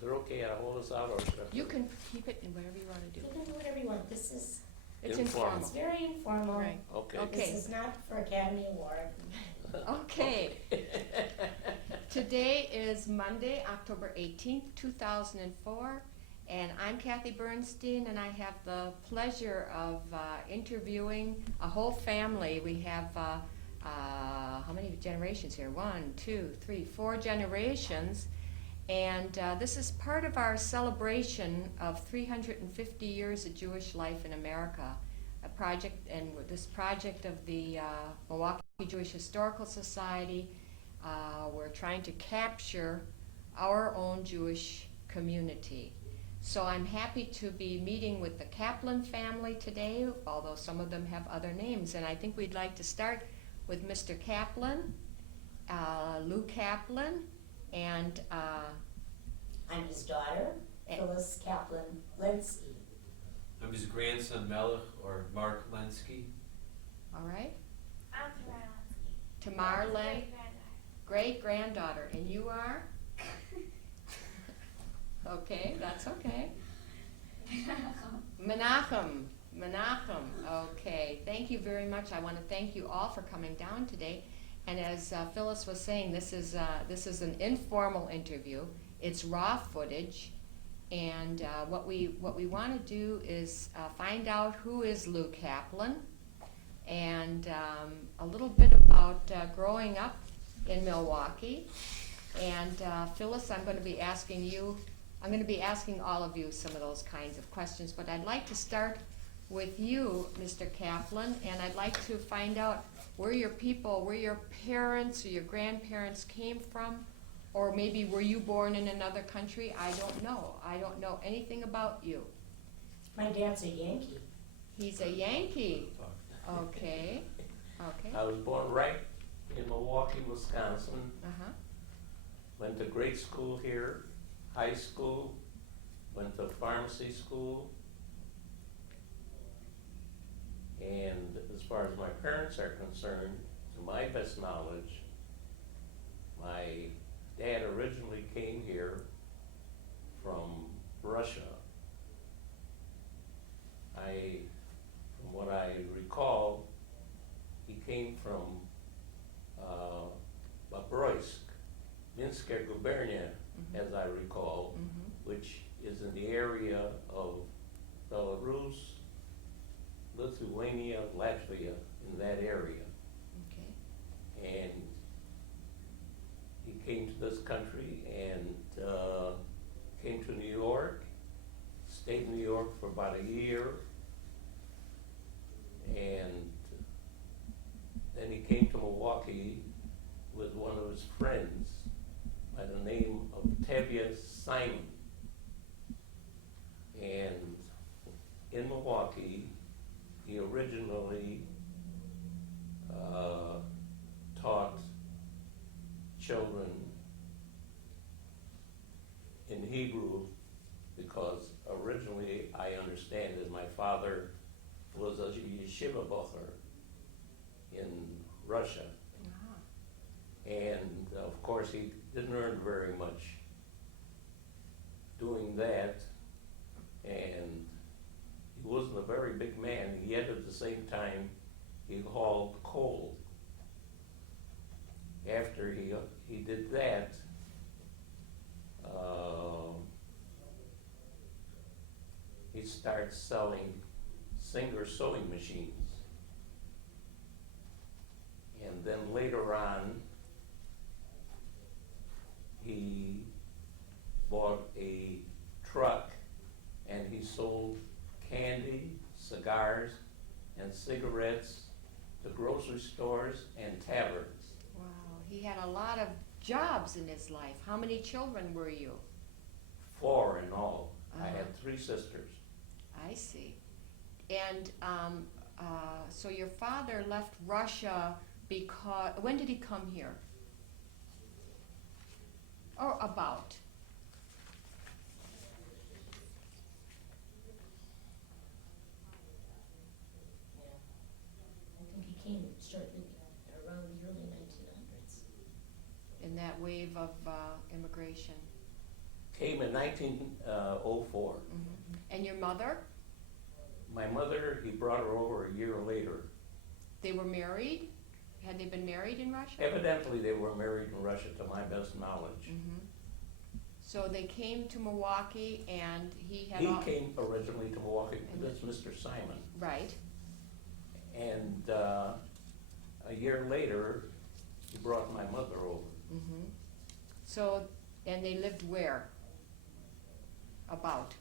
Is it okay to hold us out or should I? You can keep it in whatever you want to You do. can do whatever you want. This is, It's Informal. informal. it's very informal. Right. Okay. Okay. This is not for Academy Award. Okay. Today is Monday, October 18th, 2004, and I'm Kathy Bernstein, and I have the pleasure of interviewing a whole family. We have, how many generations here? 1, 2, 3, 4 generations, and this is part of our celebration of 350 years of Jewish life in America. A project, and this project of the Milwaukee Jewish Historical Society, we're trying to capture our own Jewish community. So I'm happy to be meeting with the Kaplan family today, although some of them have other names. And I think we'd like to start with Mr. Kaplan, Lou Kaplan, and I'm his daughter, Phyllis Kaplan Lensky. I'm his grandson, Melech, or Mark Lensky. all right, I'm Tamar Len, great-granddaughter. great-granddaughter, and you are? Okay, that's okay. Menachem, okay, thank you very much. I want to thank you all for coming down today. And as Phyllis was saying, this is an informal interview. It's raw footage, and what we want to do is find out who is Lou Kaplan, and a little bit about growing up in Milwaukee. And Phyllis, I'm going to be asking all of you some of those kinds of questions, but I'd like to start with you, Mr. Kaplan, and I'd like to find out where your parents or your grandparents came from, or maybe were you born in another country? I don't know. I don't know anything about you. My dad's a Yankee. He's a Yankee. Okay. Okay. I was born right in Milwaukee, Wisconsin. Uh-huh. Went to grade school here, high school, went to pharmacy school. And as far as my parents are concerned, to my best knowledge, my dad originally came here from Russia. From what I recall, he came from Bobroysk, Minsker Gubernia, as I recall, which is in the area of Belarus, Lithuania, Latvia, in that area. Okay. And he came to this country and came to New York, stayed in New York for about a year, and then he came to Milwaukee with one of his friends by the name of Tevye Simon. And in Milwaukee, he originally taught children in Hebrew, because originally, I understand that my father was a yeshiva bocher in Russia. Uh-huh. And of course, he didn't earn very much doing that, and he wasn't a very big man, yet at the same time, he hauled coal. After he did that, he started selling Singer sewing machines. And then later on, he bought a truck and he sold candy, cigars, and cigarettes to grocery stores and taverns. Wow, he had a lot of jobs in his life. How many children were you? 4 in all. I Uh-huh. had 3 sisters. I see. And so your father left Russia because, when did he come here? Or about? Yeah. I think he came shortly around the early 1900s. In that wave of immigration. Came in in 1904. And your mother? My mother, he brought her over a year later. They were married? Had they been married in Russia? Evidently, they were married in Russia, to my best knowledge. So they came to Milwaukee and he had He all... came originally to Milwaukee, that's Mr. Simon. Right. And a year later, he brought my mother over. So, and they lived where? About?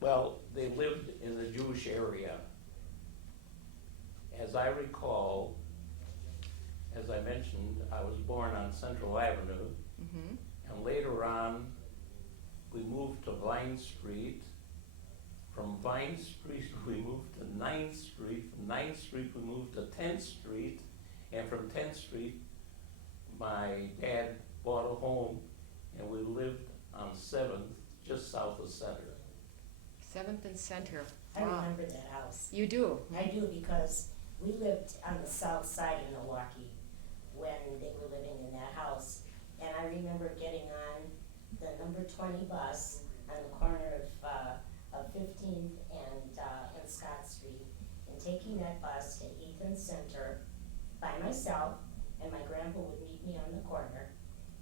Well, they lived in the Jewish area. As I recall, as I mentioned, I was born on Central Avenue, and later on, we moved to Vine Street. From Vine Street, we moved to 9th Street. From 9th Street, we moved to 10th Street. And from 10th Street, my dad bought a home, and we lived on 7th, just south of Center. 7th and Center. I remember that house. You do? I do, because we lived on the south side of Milwaukee when they were living in that house. And I remember getting on the number 20 bus on the corner of 15th and Scott Street, and taking that bus to 8th and Center by myself, and my grandpa would meet me on the corner,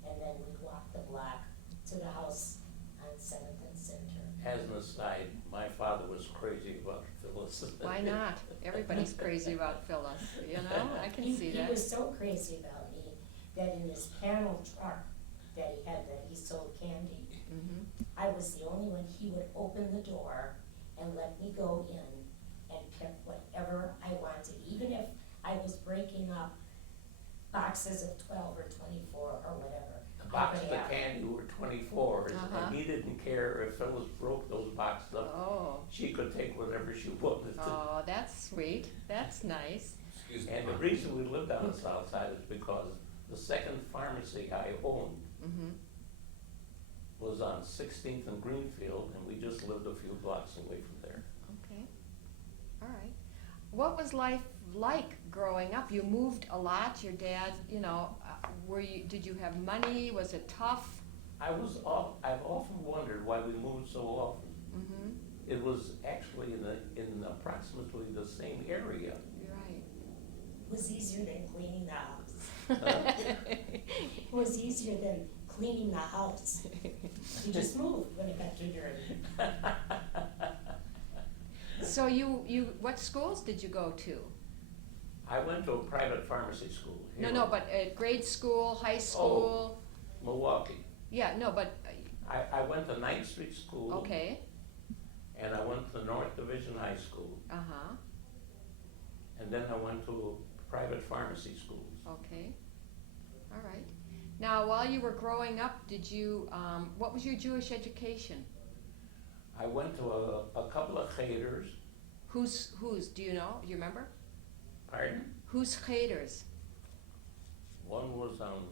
and then we'd walk the block to the house on 7th and Center. As an aside, my father was crazy about Phyllis. Why not? Everybody's crazy about Phyllis, you know? I can see He that. was so crazy about me that in his panel truck that he had, that he sold candy, I was the only one. He would open the door and let me go in and pick whatever I wanted, even if I was breaking up boxes of 12 or 24 or whatever. The boxes I of would candy were 24s, and he didn't care if Phyllis broke those boxes up. Oh, She could take whatever she wanted. oh, that's sweet. That's nice. Excuse me. And the reason we lived on the south side is because the second pharmacy I owned was on 16th and Greenfield, and we just lived a few blocks away from there. Okay. All right. What was life like growing up? You moved a lot. Your dad, you know, did you have money? Was it tough? I've often wondered why we moved so often. It was actually in approximately the same area. You're right. It was easier than cleaning the house. It was easier than cleaning the house. You just moved when it got too dirty. So what schools did you go to? I went to a private pharmacy school here. No, but grade school, high school? Milwaukee. Yeah, no, but, I went to 9th Street School. okay. And I went to North Division High School. Uh-huh, And then I went to private pharmacy schools. okay. All right. Now, while you were growing up, did you, what was your Jewish education? I went to a couple of cheters. Whose, do you know? Do you remember? Pardon? Whose cheters? One was on,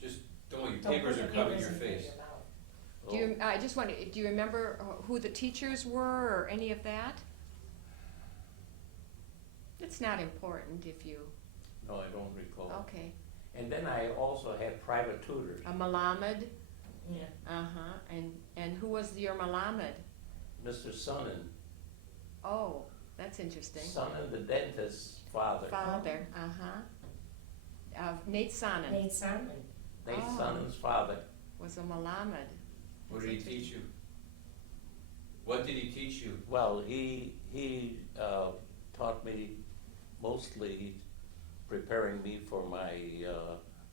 Just, don't want your Don't papers put are the covering papers your in front of face. your mouth. Do you, I just wonder, do you remember who the teachers were or any of that? It's not important if you, no, I don't recall. okay. And then I also had private tutors. A Malamed? Yeah. Uh-huh, and who was your Malamed? Mr. Sonnen. Oh, that's interesting. Sonnen, the dentist's father. Father, uh-huh. Nate Sonnen Nate Simon. Nate Oh. Sonnen's father. was a Malamed. What did he teach you? What did he teach you? Well, he taught me mostly preparing me for my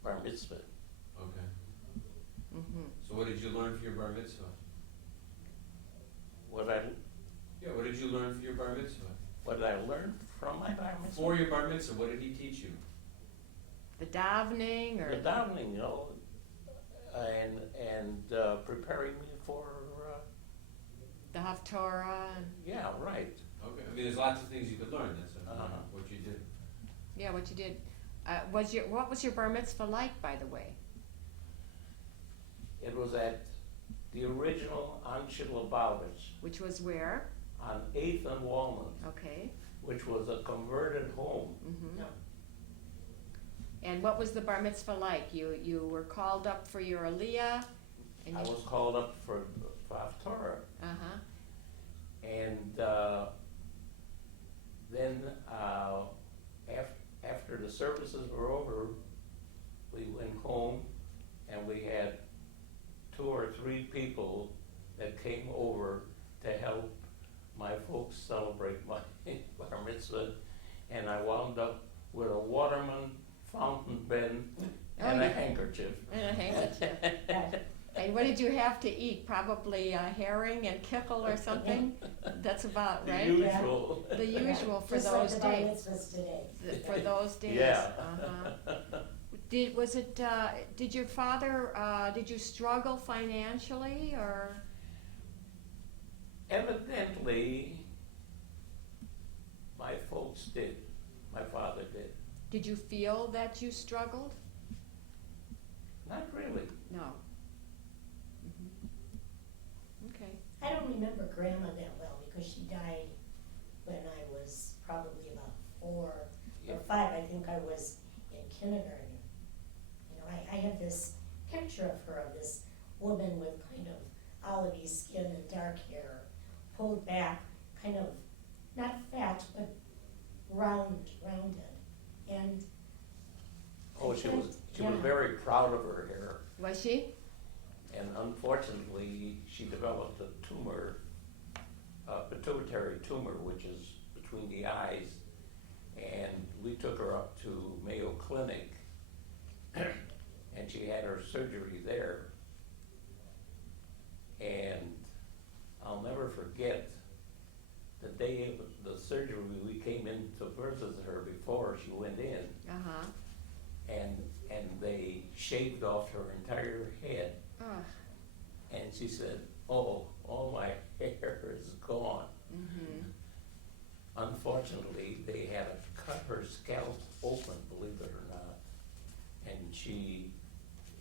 bar mitzvah. Okay. Mm-hmm. So what did you learn for your bar mitzvah? What What did you learn for your bar mitzvah? did I learn from my bar mitzvah? For your bar mitzvah, what did he teach you? The davening or? The davening, you know, and preparing me for, The Haftorah, and, yeah, right. Okay, I mean, there's lots of things you could learn, that's Uh-huh. what you did. yeah, what you did. What was your bar mitzvah like, by the way? It was at the original Anshel Lubavitch Which was where? on 8th and Walnut, Okay. which was a converted home. Mm-hmm. No. And what was the bar mitzvah like? You were called up for your aliyah? And I you, was called up for Torah, uh-huh, and then after the services were over, we went home, and we had 2 or 3 people that came over to help my folks celebrate my bar mitzvah, and I wound up with a Waterman fountain pen and a handkerchief. and a handkerchief. And what did you have to eat? Probably herring and kickle or something? That's about The right? usual. The usual for Just those like the bar days. mitzvahs today. For those days. Yeah. Uh-huh. Did your father, did you struggle financially or? Evidently, my folks did. My father did. Did you feel that you struggled? Not really. No. Mhm. Okay. I don't remember Grandma that well because she died when I was probably about 4 Yeah. or 5. I think I was in kindergarten. You know, I have this picture of her, of this woman with kind of olivey skin and dark hair, pulled back, kind of not fat but rounded. And Oh, I she think- was yeah. very proud of her hair, Was she? and unfortunately, she developed a tumor, a pituitary tumor, which is between the eyes, and we took her up to Mayo Clinic, and she had her surgery there. And I'll never forget the day of the surgery, we came in to visit her before she went in, Uh-huh. and they shaved off her entire head, Ugh. and she said, "Oh, all my hair is gone." Mm-hmm. Unfortunately, they had to cut her scalp open, believe it or not, and she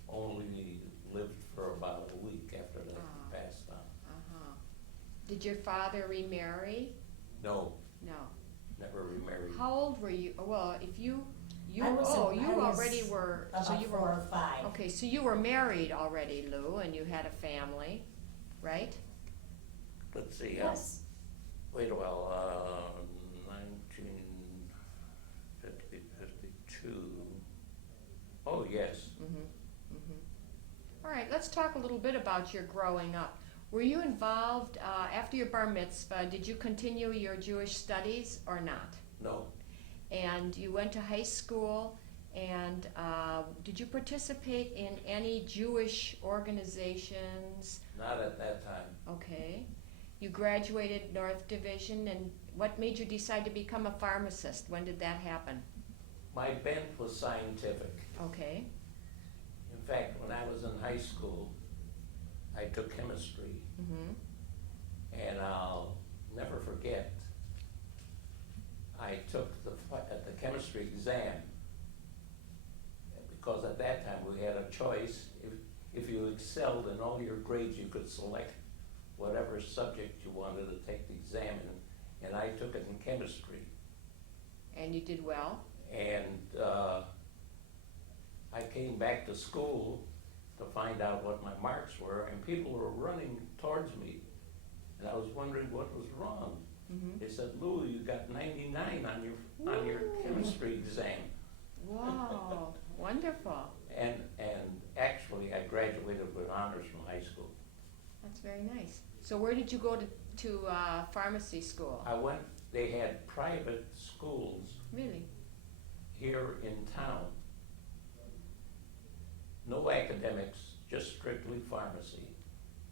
only lived for about a week after that Oh. passed on. Uh-huh. Did your father remarry? No, No. never remarried. How old were you? Well, if you I was already were, so about you 4 were, or 5. okay, so you were married already, Lou, and you had a family, right? Let's see, Yes. wait a while, 1952. Oh, yes. Mm-hmm. Mm-hmm. All right, let's talk a little bit about your growing up. Were you involved, after your bar mitzvah, did you continue your Jewish studies or not? No, And you went to high school, and did you participate in any Jewish organizations? not at that time. Okay. You graduated North Division, and what made you decide to become a pharmacist? When did that happen? My bent was scientific. Okay. In fact, when I was in high school, I took chemistry, Mm-hmm. and I'll never forget, I took the chemistry exam, because at that time we had a choice. If you excelled in all your grades, you could select whatever subject you wanted to take the exam in, and I took it in chemistry. And you did well? And I came back to school to find out what my marks were, and people were running towards me, and I was wondering what was wrong. Mm-hmm. They said, "Lou, you got 99 on your chemistry exam," Wow, wonderful. and actually I graduated with honors from high school. That's very nice. So where did you go to pharmacy school? I went. They had private schools Really? here in town. No academics, just strictly pharmacy.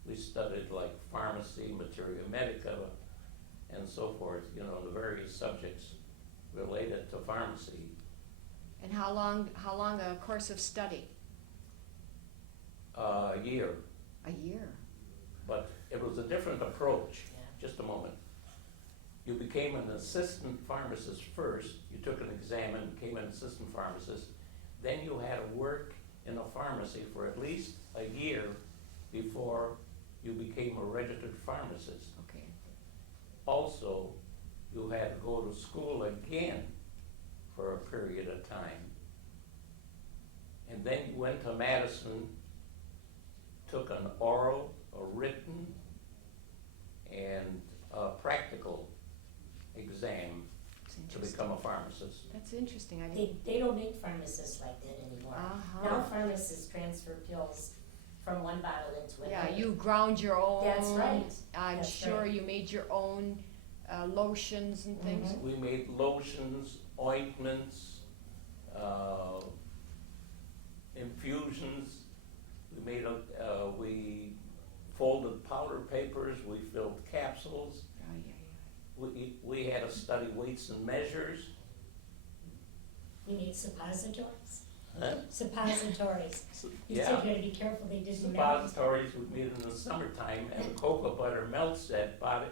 We studied like pharmacy, materia medica, and so forth, you know, the various subjects related to pharmacy. And how long a course of study? A year, A year. but it was a different approach. Yeah. Just a moment. You became an assistant pharmacist first. You took an exam and became an assistant pharmacist. Then you had to work in a pharmacy for at least a year before you became a registered pharmacist. Okay. Also, you had to go to school again for a period of time. And then you went to Madison, took an oral, a written, and a practical exam It's to interesting. become a pharmacist. That's interesting. I didn't. They don't make pharmacists like that anymore. Uh-huh. Now pharmacists transfer pills from one bottle into another. Yeah, you ground your own. That's right. I'm That's sure right. you made your own lotions and things. Mhm. We made lotions, ointments, infusions. We folded powder papers, we filled capsules. Oh, yeah, We had to study weights and measures. We made suppositories. Huh? Suppositories. You Yeah. said you had to be careful they didn't melt. Suppositories we made in the summertime, and the cocoa butter melts at body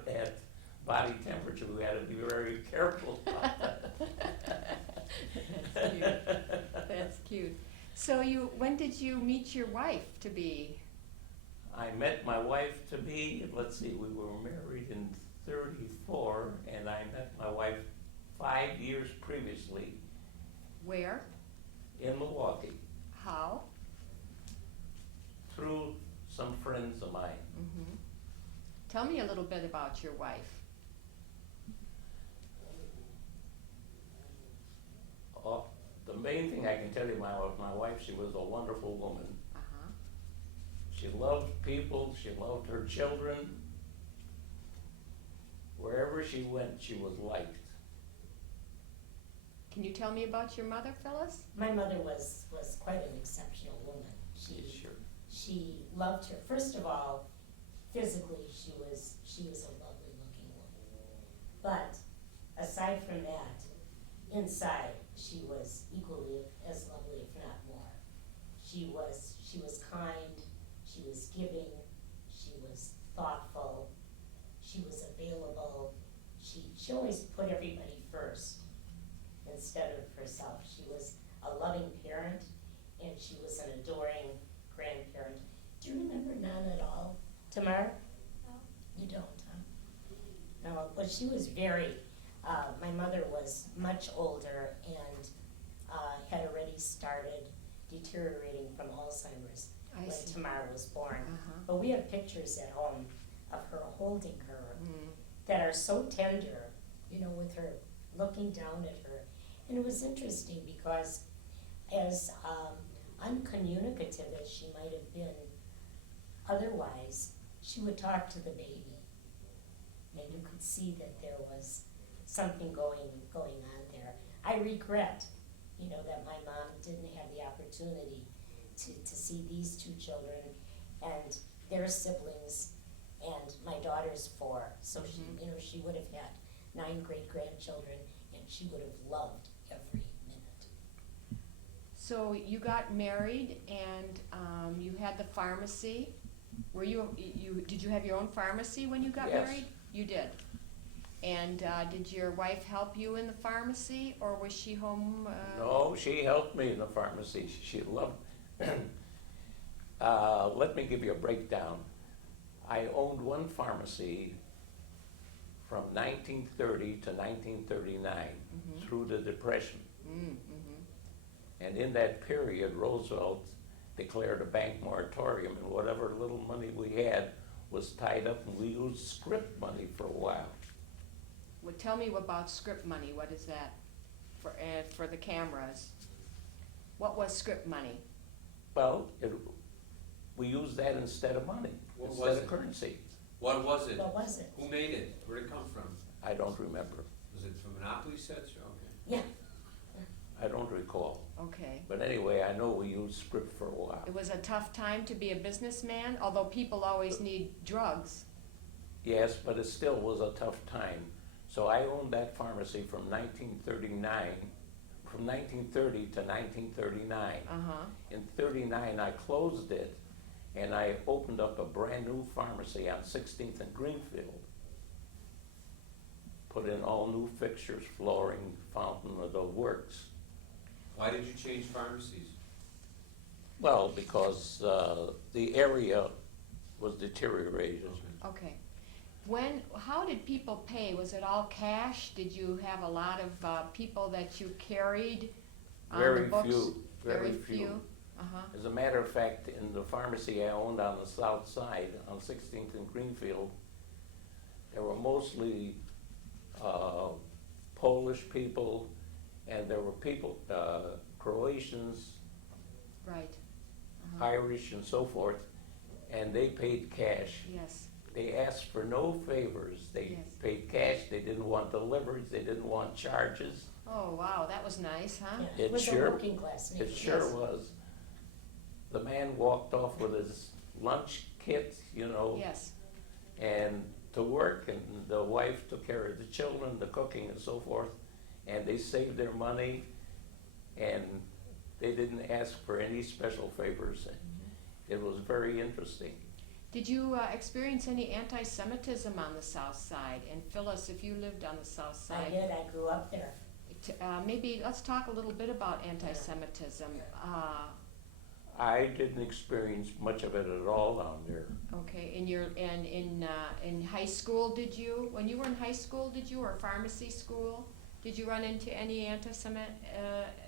temperature. We had to be very careful about that. That's cute. That's cute. So when did you meet your wife to be? I met my wife to be, let's see, we were married in '34, and I met my wife 5 years previously Where? in Milwaukee How? through some friends of mine. Mm-hmm. Tell me a little bit about your wife. The main thing I can tell you about my wife, she was a wonderful woman. Uh-huh. She loved people, she loved her children. Wherever she went, she was liked. Can you tell me about your mother, Phyllis? My mother was quite an exceptional woman. Sure. She loved her. First of all, physically, she was a lovely looking woman. But aside from that, inside, she was equally as lovely, if not more. She was kind, she was giving, she was thoughtful, she was available. She always put everybody first instead of herself. She was a loving parent, and she was an adoring grandparent. Do you remember none at all, Tamar? No. You don't, huh? No, but she was very, my mother was much older and had already started deteriorating from Alzheimer's I when see. Tamar was born. Uh-huh. But we have pictures at home of her holding her Mm. that are so tender, with her looking down at her. And it was interesting because as uncommunicative as she might have been otherwise, she would talk to the baby. And you could see that there was something going on there. I regret, that my mom didn't have the opportunity to see these two children and their siblings and my daughter's 4. So she would have had 9 great-grandchildren, and she would have loved every minute. So you got married and you had the pharmacy. Did you have your own pharmacy when you got Yes. married? You did. And did your wife help you in the pharmacy, or was she home? No, she helped me in the pharmacy. She loved. Let me give you a breakdown. I owned one pharmacy from 1930 to 1939 Mhm. through the Depression. Mm-hmm. And in that period, Roosevelt declared a bank moratorium, and whatever little money we had was tied up, and we used script money for a while. Well, tell me about script money. What is that for the cameras? What was script money? Well, we used that instead of money, What instead was of it? currency. What was it? What was it? Who made it? Where'd it come from? I don't remember. Was it from Monopoly sets? Okay. Yeah. I don't recall. Okay. But anyway, I know we used script for a while. It was a tough time to be a businessman, although people always need drugs. Yes, but it still was a tough time. So I owned that pharmacy from 1930 to 1939. Uh-huh. In '39, I closed it, and I opened up a brand-new pharmacy on 16th and Greenfield. Put in all new fixtures, flooring, fountain, the works. Why did you change pharmacies? Well, because the area was deteriorated. Okay. How did people pay? Was it all cash? Did you have a lot of people that you carried on the Very books? few, very few. Uh-huh. As a matter of fact, in the pharmacy I owned on the south side, on 16th and Greenfield, there were mostly Polish people, and there were people, Croatians, Right. Uh-huh. Irish, and so forth, and they paid cash. Yes. They asked for no favors. They Yes. paid cash. They didn't want deliveries. They didn't want charges. Oh, wow, that was nice, huh? Yeah, It was sure- a working class It neighborhood. sure Yes. was. The man walked off with his lunch kit, you know, Yes. and to work, and the wife took care of the children, the cooking and so forth, and they saved their money, and they didn't ask for any special favors. It was very interesting. Did you experience any anti-Semitism on the south side? And Phyllis, if you lived on the south I side, did, I grew up there. maybe let's talk a little bit about anti-Semitism. I didn't experience much of it at all down there. Okay, in high school, did you? When you were in high school, did you, or pharmacy school, did you run into any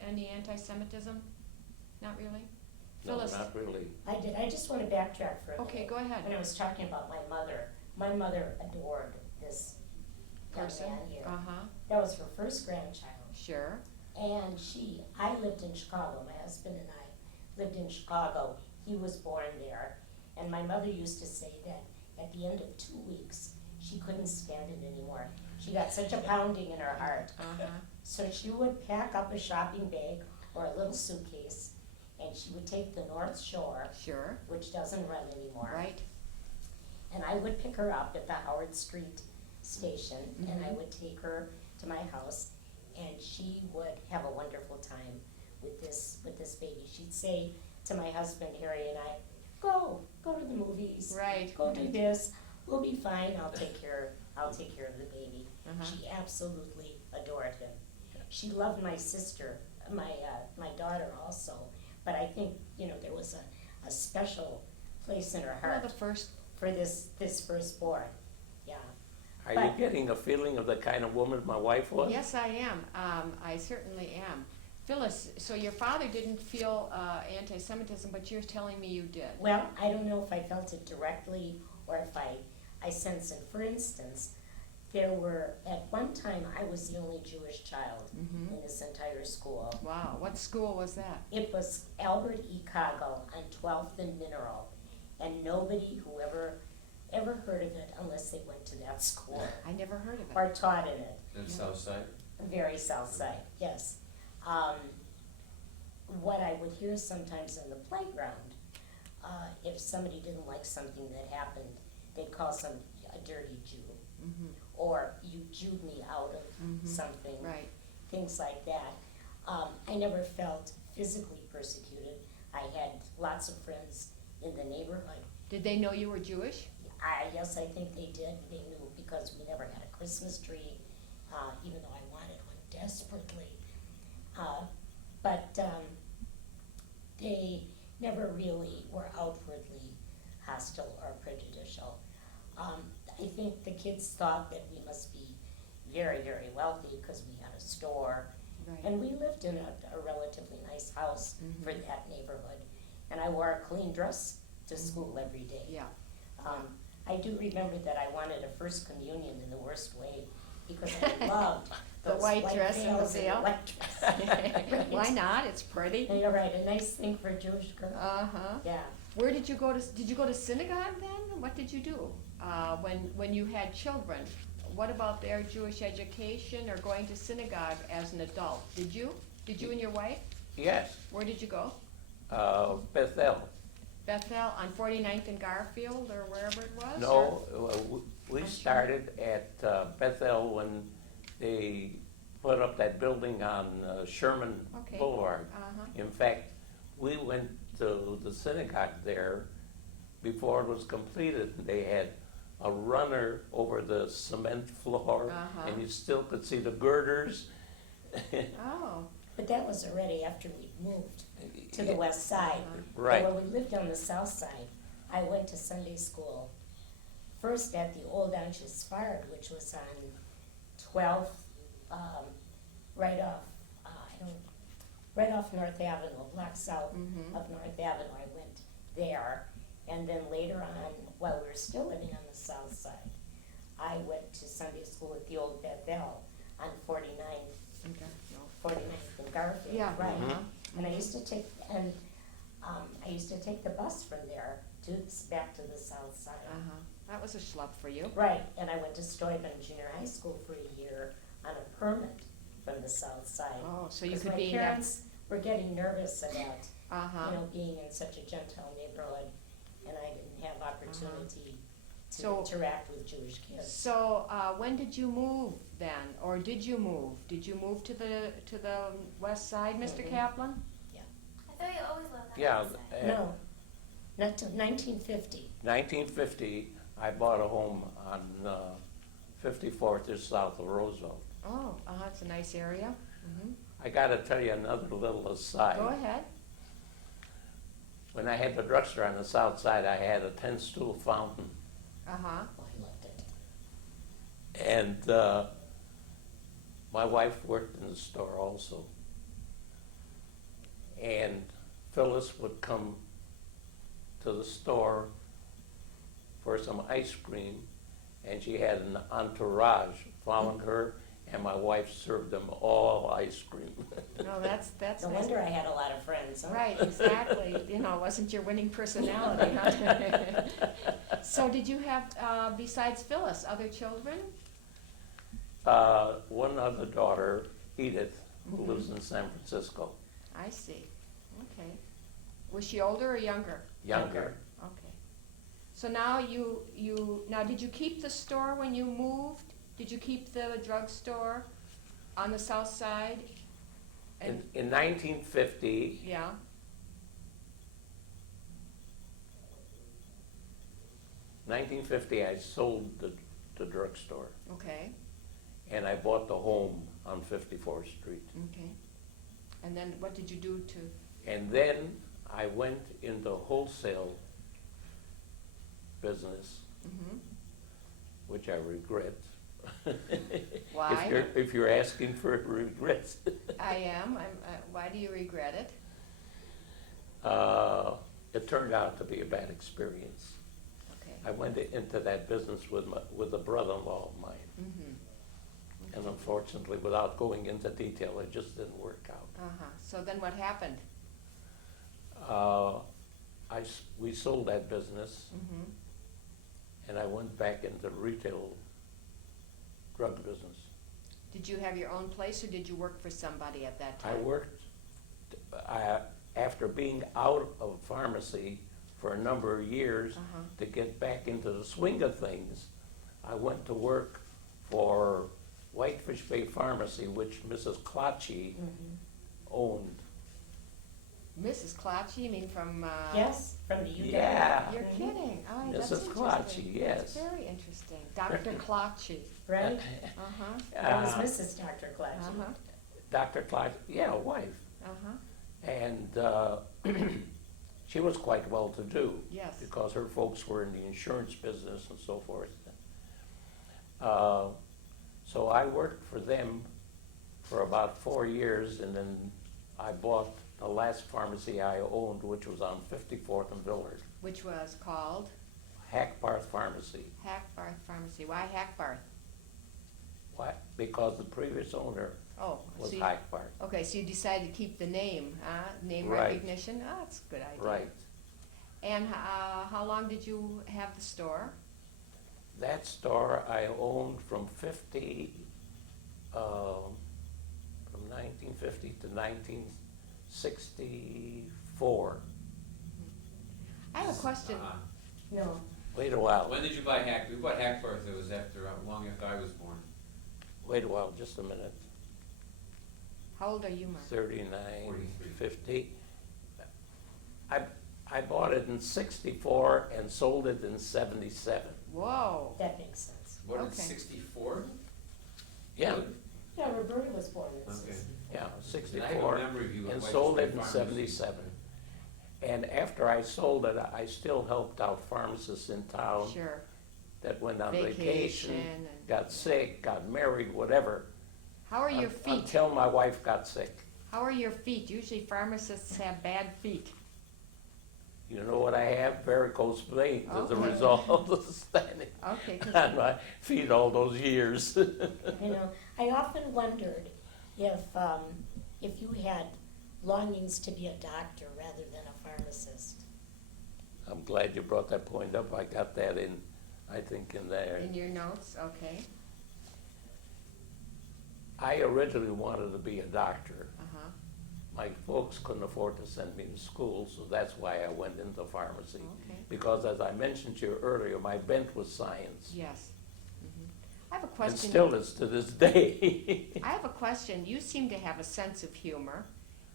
anti-Semitism? Not really. No, Phyllis. not really. I did, I just want to backtrack for a minute. Okay, go ahead. When I was talking about my mother adored this young Person. man here. Uh-huh. That was her first grandchild. Sure. And I lived in Chicago, my husband and I lived in Chicago. He was born there. And my mother used to say that at the end of 2 weeks, she couldn't stand it anymore. She got such a pounding in her heart. Uh-huh. So she would pack up a shopping bag or a little suitcase, and she would take the North Shore, Sure. which doesn't run anymore. Right. And I would pick her up at the Howard Street station, and I Mhm. would take her to my house, and she would have a wonderful time with this baby. She'd say to my husband Harry and I, go to the movies, Right. go do this, we'll be fine, I'll take care of the baby. Uh-huh. She absolutely adored him. She loved my sister, my daughter also, but I think, there was a special place in her Well, heart the first. for this firstborn, yeah. Are you But- getting a feeling of the kind of woman my wife was? Yes, I am. I certainly am. Phyllis, so your father didn't feel anti-Semitism, but you're telling me you did. Well, I don't know if I felt it directly or if I sensed it. For instance, at one time, I was the only Jewish child Mhm. in this entire school. Wow, what school was that? It was Albert E. Coggle on 12th and Mineral, and nobody who ever heard of it unless they went to that school I never heard of it. or taught in it. And South Side? Very south side, yes. What I would hear sometimes in the playground, if somebody didn't like something that happened, they'd call somebody a dirty Jew, Mhm. or you Jewed me out of Mhm. something, Right. things like that. I never felt physically persecuted. I had lots of friends in the neighborhood. Did they know you were Jewish? Yes, I think they did. They knew because we never had a Christmas tree, even though I wanted one desperately. But they never really were outwardly hostile or prejudicial. I think the kids thought that we must be very, very wealthy because we had a store. Right. And we lived in a relatively nice house Mhm. for that neighborhood. And I wore a clean dress to school every day. Yeah. I do remember that I wanted a first communion in the worst way because I loved The those white dress and the veils veil. white dress. Why not? It's pretty. And you're right, a nice thing for a Jewish girl. Uh-huh. Yeah. Where did you go to, did you go to synagogue then? What did you do? When you had children? What about their Jewish education or going to synagogue as an adult? Did you? Did you and your wife? Yes, Where did you go? Bethel. Bethel on 49th and Garfield or wherever it was? No, or- we I'm sure. started at Bethel when they put up that building on Sherman Okay. Boulevard. Uh-huh. In fact, we went to the synagogue there before it was completed. They had a runner over the cement floor, Uh-huh. and you still could see the girders. Oh, But that was already after we moved to the west side. Right. And when we lived on the south side, I went to Sunday school, first at the Old Anxious Fard, which was on 12th, right off, right off North Avenue, block south Mhm. of North Avenue. I went there, and then later on, while we were still living on the south side, I went to Sunday school at the old Bethel on 49th, Okay, no. 49th and Garfield, Yeah. right? Mhm. And I used to take, I used to take the bus from there to, back to the south side. Uh-huh. That was a schlep for you. Right, and I went to Steuben Junior High School for a year on a permit from the south side. Oh, so you 'Cause could my be in that, parents were getting nervous about, uh-huh. you know, being in such a Gentile neighborhood, and I didn't have opportunity to So- interact with Jewish kids. So, when did you move then, or did you move? Did you move to the west side, Mr. Mhm. Kaplan? I thought you always loved that. Yeah, outside. No, not till 1950. 1950, I bought a home on 54th just south of Roosevelt. Oh, it's a nice area. Mhm. I gotta tell you another little aside. Go ahead. When I had the drugstore on the south side, I had a 10-stool fountain. Uh-huh. Oh, I loved it. And my wife worked in the store also. And Phyllis would come to the store for some ice cream, and she had an entourage following her, and my wife served them all ice cream. No, that's No nice. wonder I had a lot of friends, huh? Right, exactly. You know, it wasn't your winning personality, huh? So did you have, besides Phyllis, other children? One other daughter, Edith, who Mhm. lives in San Francisco, I see. Okay. Was she older or younger? younger. Okay. So now now did you keep the store when you moved? Did you keep the drugstore on the south side? In 1950, Yeah, 1950, I sold the drugstore, okay, and I bought the home on 54th Street. okay. And then what did you do to, And then I went into wholesale business, mhm. which I regret. Why? If you're asking for regrets. I am, why do you regret it? It turned out to be a bad experience. Okay. I went into that business with a brother-in-law of mine, Mm-hmm. and unfortunately, without going into detail, it just didn't work out. Uh-huh. So then what happened? We sold that business, Mm-hmm. and I went back into retail drug business. Did you have your own place or did you work for somebody at that I time? worked, after being out of pharmacy for a number of years, Uh-huh. to get back into the swing of things, I went to work for Whitefish Bay Pharmacy, which Mrs. Klotchie Mhm. owned. Mrs. Klotchie, you mean from, Yes, from the UW. Yeah. You're Mhm. kidding. Oh, that's Mrs. interesting. Klotchie, yes. That's very interesting. Dr. Klotchie. Right? Uh-huh, That was Uh, Mrs. Dr. Clutch. uh-huh, Dr. Klotchie, yeah, wife. uh-huh. And she was quite well-to-do. Yes. Because her folks were in the insurance business and so forth. So I worked for them for about 4 years, and then I bought the last pharmacy I owned, which was on 54th and Villard, Which was called Hackbarth Pharmacy. Hackbarth Pharmacy. Why Hackbarth? Why? Because the previous owner Oh, was so you, Hackbarth. okay, so you decided to keep the name, name Right. recognition? Oh, that's a good idea. Right. And how long did you have the store? That store I owned from 1950 to 1964. I have a question. No, Wait a while, When did you buy Hack? We bought Hackbarth, it was after, long after I was born. wait a while, just a minute. How old are you, Mark? 39, 43. 50. I bought it in 64 and sold it in 77. Whoa. that makes sense. What, in Okay. 64? Yeah, Yeah, Roberta was born in Okay. 64. yeah, And I have a 64, memory of you at and White sold Street it in Pharmacy. 77. And after I sold it, I still helped out pharmacists in town Sure. that went on Vacation vacation, and. got sick, got married, whatever. How are your feet? Until my wife got sick. How are your feet? Usually pharmacists have bad feet. You know what I have? Varicose veins as a Okay. result of standing Okay, 'cause on my feet all those years. You know, I often wondered if you had longings to be a doctor rather than a pharmacist. I'm glad you brought that point up. I got that in, I think, in there. in your notes, okay. I originally wanted to be a doctor. Uh-huh. My folks couldn't afford to send me to school, so that's why I went into pharmacy. Okay. Because as I mentioned to you earlier, my bent was science. Yes. Mhm. I have a And question. still is to this day. I have a question. You seem to have a sense of humor,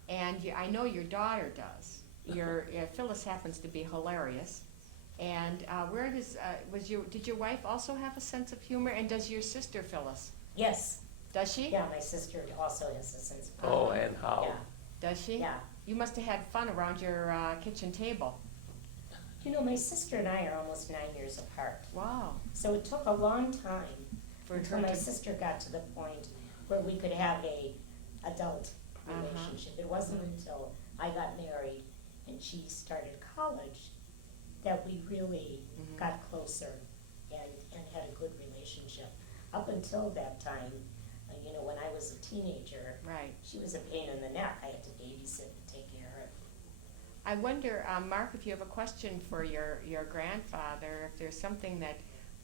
and I know your daughter does. Your Phyllis happens to be hilarious. And did your wife also have a sense of humor? And does your sister Phyllis? Yes, Does she? yeah, my sister also has a sense of Oh, humor. and how? Yeah, Does she? yeah. You must have had fun around your kitchen table. You know, my sister and I are almost 9 years apart. Wow. So it took a long time For until her my to- sister got to the point where we could have a adult Uh-huh. relationship. It wasn't until I got married and she started college that we really Mhm. got closer and had a good relationship. Up until that time, you know, when I was a teenager, Right. she was a pain in the neck. I had to babysit and take care of. I wonder, Mark, if you have a question for your grandfather, if there's something that,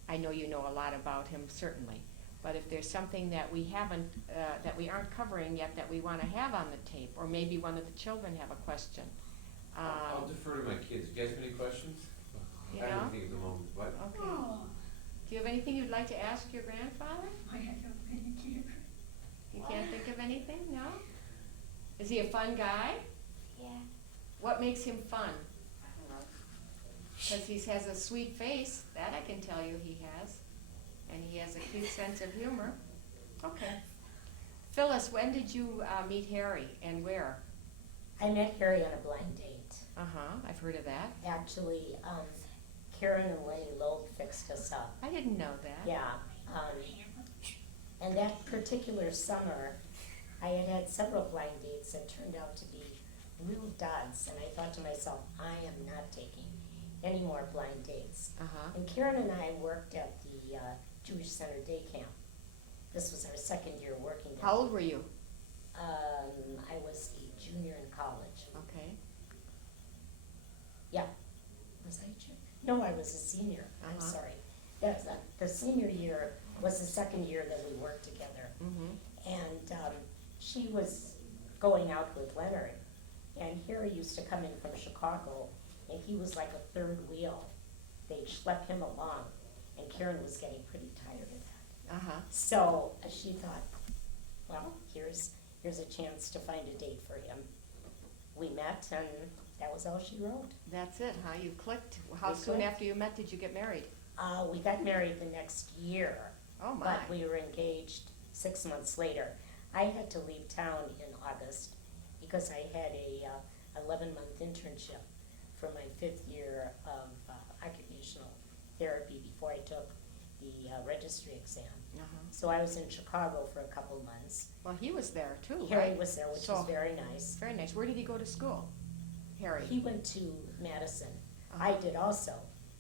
I know you know a lot about him, certainly, but if there's something that we haven't, that we aren't covering yet that we want to have on the tape, or maybe one of the children have a question. I'll defer to my kids. You guys have any questions? I Yeah. don't think at the moment. What? Okay. Do you have anything you'd like to ask your grandfather? You can't think of anything, no? Is he a fun guy? Yeah. What makes him fun? Because he has a sweet face, that I can tell you he has. And he has a cute sense of humor. Okay. Phyllis, when did you meet Harry and where? I met Harry on a blind date. Uh-huh, I've heard of that. Actually, Karen and Lenny Loeb fixed us up. I didn't know that. Yeah, and that particular summer, I had had several blind dates that turned out to be real duds, and I thought to myself, I am not taking any more blind dates. Uh-huh. And Karen and I worked at the Jewish Center Day Camp. This was our second year working there. How old were you? I was a junior in college. Okay. Yeah. Was I a junior? No, I was a senior. I'm Uh-huh. sorry. That's the senior year was the second year that we worked together. Mm-hmm. And she was going out with Leonard. And Harry used to come in from Chicago, and he was like a third wheel. They'd schlep him along, and Karen was getting pretty tired of that. Uh-huh. So she thought, well, here's a chance to find a date for him. We met, and that was all she wrote. That's it, huh? You clicked. How We soon clicked. after you met did you get married? We got married the next year. Oh, my. But we were engaged 6 months later. I had to leave town in August because I had a 11-month internship for my 5th year of occupational therapy before I took the registry exam. Uh-huh. So I was in Chicago for a couple months. Well, he was there too, Harry right? was there, which So- was very nice. Very nice. Where did he go to school? Harry? He went to Madison. Uh-huh. I did also,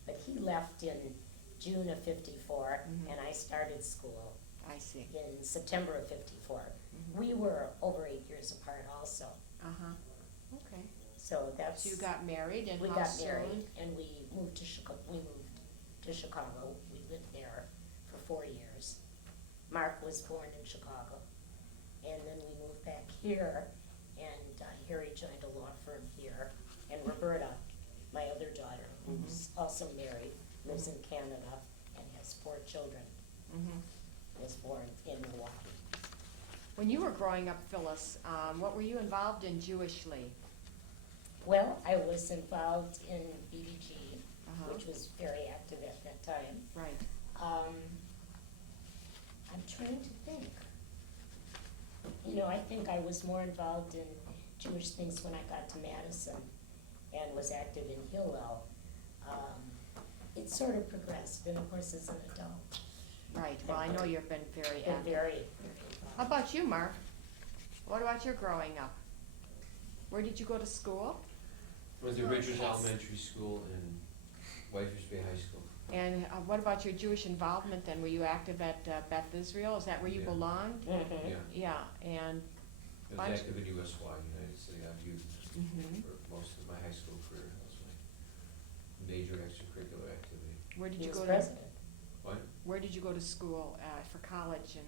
but he left in June of '54, Mhm. and I started school I see. in September of '54. Mhm. We were over 8 years apart also, Uh-huh. Okay. so that's. So you got married and We how got soon? married, and we moved to Chicago. We lived there for 4 years. Mark was born in Chicago, and then we moved back here, and Harry joined a law firm here, and Roberta, my other daughter, who's also married, lives in Canada and has 4 children, Mhm. was born in Milwaukee. When you were growing up, Phyllis, what were you involved in Jewishly? Well, I was involved in BBG, Uh-huh. which was very active at that time. Right. I'm trying to think. You know, I think I was more involved in Jewish things when I got to Madison and was active in Hillel. It sort of progressed, and of course as an adult, Right. Well, I know you've been very been active. very How involved. about you, Mark? What about your growing up? Where did you go to school? Went to Richards Elementary School and Whitefish Bay High School. And what about your Jewish involvement then? Were you active at Beth Israel? Is that where you Yeah. belonged? Yeah, Yeah, and, I was Bunch- active in USY, United Synagogue Youth, mhm. for most of my high school career. That was my major extracurricular activity. Where did He you was go to, president. What? where did you go to school for college and?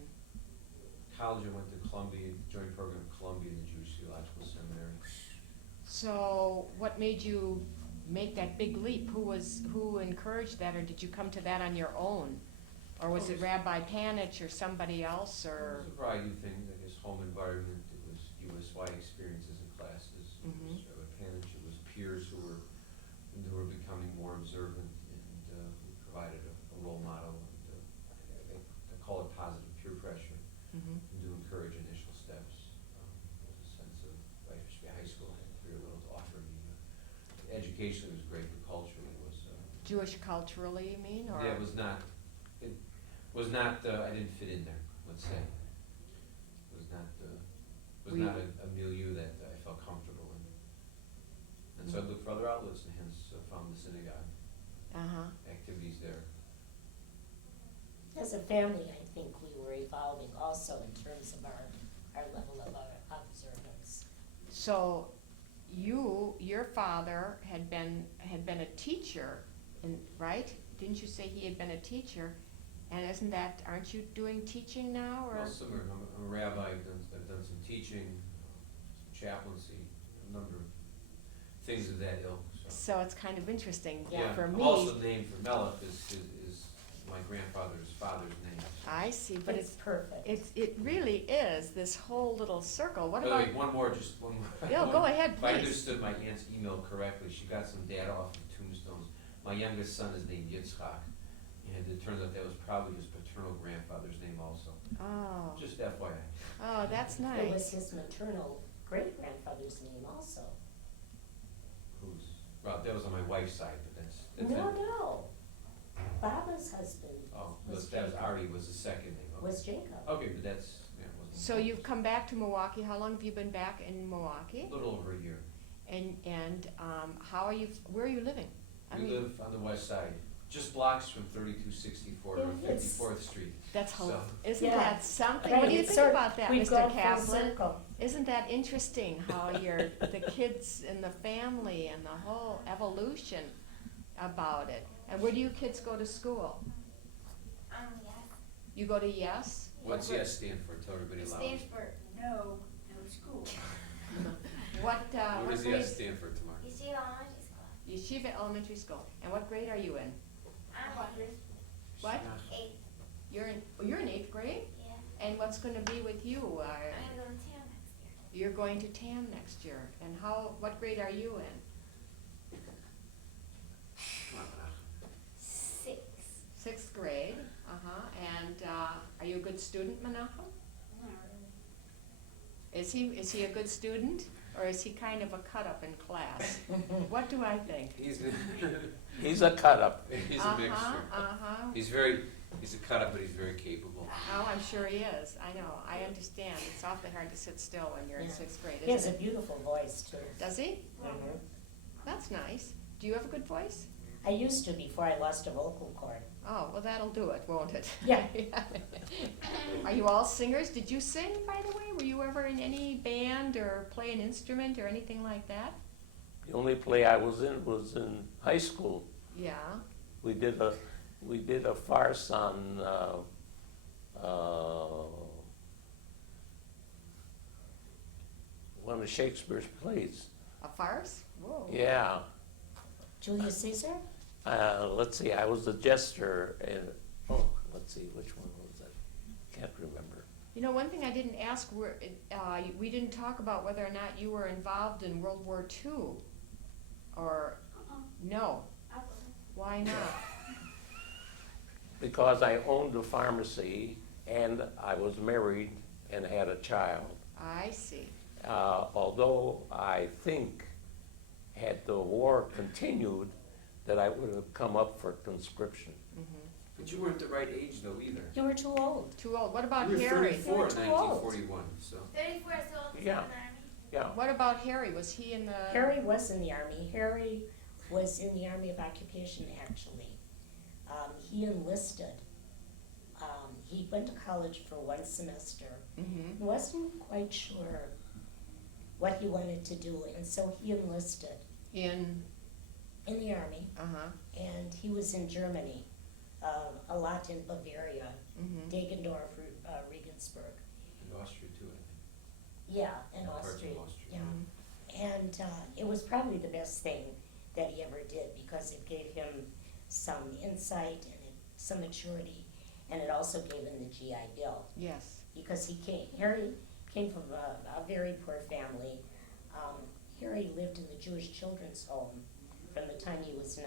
College, I went to Columbia, joined program at Columbia in the Jewish Theological Seminary. So what made you make that big leap? Who encouraged that, or did you come to that on your own? Or was it Rabbi Panich or somebody else, It or? was a variety of things, I guess, home environment, it was USY experiences and classes, it was Mhm. Rabbi Panich, it was peers who were becoming more observant and who provided a role model. And, I call it positive peer pressure, Mhm. and to encourage initial steps. There was a sense of, Whitefish Bay High School had very little to offer me. Educationally it was great, but culturally it was, Jewish culturally, you mean, or? yeah, it was not, I didn't fit in there, let's say. It was not Were you- a milieu that I felt comfortable in. And so I looked for other outlets and hence found the synagogue, Uh-huh. activities there. As a family, I think we were evolving also in terms of our level of our observance. So your father had been a teacher, right? Didn't you say he had been a teacher? And aren't you doing teaching now, or? Well, similar, I'm a rabbi, I've done some teaching, some chaplaincy, a number of things of that ilk, so. So it's kind of interesting Yeah. for I'm me. also named for Melech is my grandfather's father's name. I see, but It's perfect. it really is this whole little circle. What By the about? way, one more. Yeah, go ahead, If I please. understood my aunt's email correctly, she got some data off of tombstones. My youngest son is named Yitzchak, and it turns out that was probably his paternal grandfather's name also. Oh, Just FYI. oh, that's It was nice. his maternal great-grandfather's name also. Well, that was on my wife's side, but that's No, it. no. Baba's husband Oh, was that was Jacob. Ari was the second name. Okay. Was Jacob. Okay, but that's, yeah, it wasn't. So you've come back to Milwaukee. How long have you been back in Milwaukee? A little over a year. And how are you? Where are you living? I We mean, live on the west side, just blocks from 3264 to Yeah, it's- 54th Street. that's So- isn't Yeah. that something? Right, What do you it's think sort- about that, we've Mr. gone full Kaplan? circle. Isn't that interesting how the kids and the family and the whole evolution about it? And where do you kids go to school? Yes. You go to Yes? What's YES stand for? Tell everybody It loudly. stands for no school. What What what does grade? YES stand for tomorrow? You see elementary school. Yeshiva Elementary School. And what grade are you in? I'm what? What? 8th. You're in 8th grade? Yeah. And what's going to be with you? I'm gonna go to town next year. You're going to TAM next year. And what grade are you in? Come on, Menachem. 6. 6th grade. Uh-huh. And are you a good student, Menachem? Not really. Is he a good student? Or is he kind of a cut-up in class? What do I think? He's a cut-up. He's a mixture. Uh-huh. He's a cut-up, but he's very capable. Oh, I'm sure he is. I know. I understand. It's awfully hard to sit still when you're in Yeah. 6th grade, He has isn't a it? beautiful voice, too. Does he? Mhm. That's nice. Do you have a good voice? I used to before I lost a vocal cord. Oh, well, that'll do it, won't it? Yeah. Are you all singers? Did you sing, by the way? Were you ever in any band or play an instrument or anything like that? The only play I was in high school. Yeah. We did a farce on one of Shakespeare's plays. A farce? Whoa. Yeah. Julius Caesar? Let's see, I was the jester and, let's see, which one was that? Can't remember. You know, one thing I didn't ask, we didn't talk about whether or not you were involved in World War II. Or, no. I wasn't. Why not? Because I owned a pharmacy and I was married and had a child. I see. Although I think had the war continued, that I would have come up for conscription. Mm-hmm. But you weren't the right age though either. You were too old. Too old. What about You were Harry? 34 in You were too old. 1941, so. 34 is still in the Yeah. Southern Army. Yeah. What about Harry? Was he in the? Harry was in the Army. Harry was in the Army of Occupation, actually. He enlisted. He went to college for 1 semester. Mm-hmm. He wasn't quite sure what he wanted to do, and so he enlisted In. in the Army, Uh-huh. and he was in Germany, a lot in Bavaria, Mm-hmm. Degendorf, Regensburg. And Austria too, I think. Yeah, and Parts of Austria. Austria. Yeah. Mm-hmm. And it was probably the best thing that he ever did because it gave him some insight and some maturity, and it also gave him the GI Bill Yes. because Harry came from a very poor family. Harry lived in the Jewish Children's Home from the time he was 9.